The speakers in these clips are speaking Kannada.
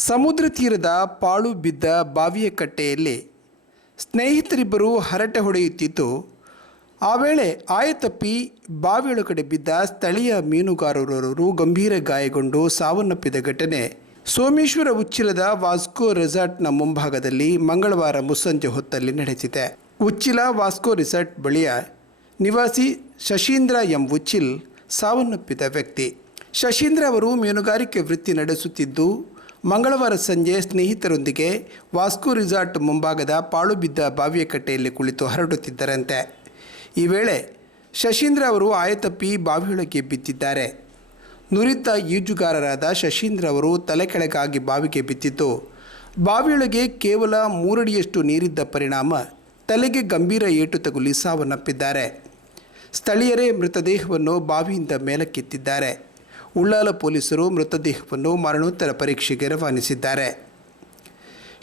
ಸಮುದ್ರ ತೀರದ ಪಾಳು ಬಿದ್ದ ಬಾವಿಯ ಕಟ್ಟೆಯಲ್ಲಿ ಸ್ನೇಹಿತರಿಬ್ಬರು ಹರಟೆ ಹೊಡೆಯುತ್ತಿದ್ದು, ಆ ವೇಳೆ ಆಯತಪ್ಪಿ ಬಾವಿಯೊಳಗಡೆ ಬಿದ್ದ ಸ್ಥಳೀಯ ಮೀನುಗಾರರವರು ಗಂಭೀರ ಗಾಯಗೊಂಡು ಸಾವನ್ನಪ್ಪಿದ ಘಟನೆ ಸೋಮೇಶ್ವರ ಉಚ್ಚಿಲದ ವಾಸ್ಕೋ ರೆಸಾರ್ಟ್ನ ಮುಂಭಾಗದಲ್ಲಿ ಮಂಗಳವಾರ ಮುಸ್ಸಂಜೆ ಹೊತ್ತಲ್ಲಿ ನಡೆದಿದೆ. ಉಚ್ಚಿಲ ವಾಸ್ಕೋ ರೆಸಾರ್ಟ್ ಬಳಿಯ ನಿವಾಸಿ ಶಶೀಂದ್ರ ಎಂ ಉಚ್ಚಿಲ್ ಸಾವನ್ನಪ್ಪಿದ ವ್ಯಕ್ತಿ. ಶಶೀಂದ್ರ ಅವರು ಮೀನುಗಾರಿಕೆ ವೃತ್ತಿ ನಡೆಸುತ್ತಿದ್ದು, ಮಂಗಳವಾರ ಸಂಜೆ ಸ್ನೇಹಿತರೊಂದಿಗೆ ವಾಸ್ಕೋ ರೆಸಾರ್ಟ್ ಮುಂಭಾಗದ ಪಾಳು ಬಿದ್ದ ಬಾವಿಯ ಕಟ್ಟೆಯಲ್ಲಿ ಕುಳಿತು ಹರಡುತ್ತಿದ್ದರಂತೆ. ಈ ವೇಳೆ ಶಶೀಂದ್ರ ಅವರು ಆಯತಪ್ಪಿ ಬಾವಿಯೊಳಗೆ ಬಿದ್ದಿದ್ದಾರೆ. ನುರಿತ ಈಜುಗಾರರಾದ ಶಶೀಂದ್ರ ಅವರು ತಲೆ ಕೆಳಗಾಗಿ ಬಾವಿಗೆ ಬಿದ್ದಿದ್ದು, ಬಾವಿಯೊಳಗೆ ಕೇವಲ 3 ಅಡಿಯಷ್ಟು ನೀರಿದ್ದ ಪರಿಣಾಮ ತಲೆಗೆ ಗಂಭೀರ ಏಟು ತಗುಲಿ ಸಾವನ್ನಪ್ಪಿದ್ದಾರೆ. ಸ್ಥಳೀಯರೇ ಮೃತದೇಹವನ್ನು ಬಾವಿಯಿಂದ ಮೇಲಕ್ಕೆತ್ತಿದ್ದಾರೆ. ಉಳ್ಳಾಲ ಪೊಲೀಸರು ಮೃತದೇಹವನ್ನು ಮರಣೋತ್ತರ ಪರೀಕ್ಷೆಗೆ ರವಾನಿಸಿದ್ದಾರೆ.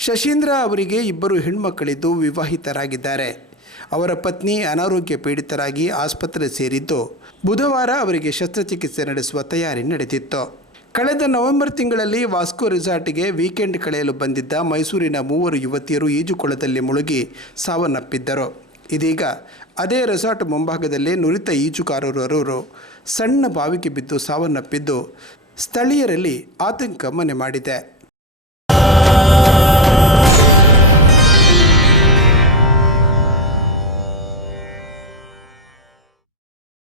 ಶಶೀಂದ್ರ ಅವರಿಗೆ 2 ಹೆಣ್ಮಕ್ಕಳಿದ್ದು ವಿವಾಹಿತರಾಗಿದ್ದಾರೆ. ಅವರ ಪತ್ನಿ ಅನಾರೋಗ್ಯ ಪೀಡಿತರಾಗಿ ಆಸ್ಪತ್ರೆ ಸೇರಿದ್ದು, ಬುಧವಾರ ಅವರಿಗೆ ಶಸ್ತ್ರಚಿಕಿತ್ಸೆ ನಡೆಸುವ ತಯಾರಿ ನಡೆದಿತ್ತು. ಕಳೆದ ನವೆಂಬರ್ ತಿಂಗಳಲ್ಲಿ ವಾಸ್ಕೋ ರೆಸಾರ್ಟ್ಗೆ ವೀಕೆಂಡ್ ಕಳೆಯಲು ಬಂದಿದ್ದ ಮೈಸೂರಿನ 3 ಯುವತಿಯರು ಈಜುಕೊಳದಲ್ಲಿ ಮುಳುಗಿ ಸಾವನ್ನಪ್ಪಿದ್ದರು. ಇದೀಗ ಅದೇ ರೆಸಾರ್ಟ್ ಮುಂಭಾಗದಲ್ಲೇ ನುರಿತ ಈಜುಗಾರರವರು ಸಣ್ಣ ಬಾವಿಗೆ ಬಿದ್ದು ಸಾವನ್ನಪ್ಪಿದ್ದು ಸ್ಥಳೀಯರಲ್ಲಿ ಆತಂಕ ಮನೆ ಮಾಡಿದೆ.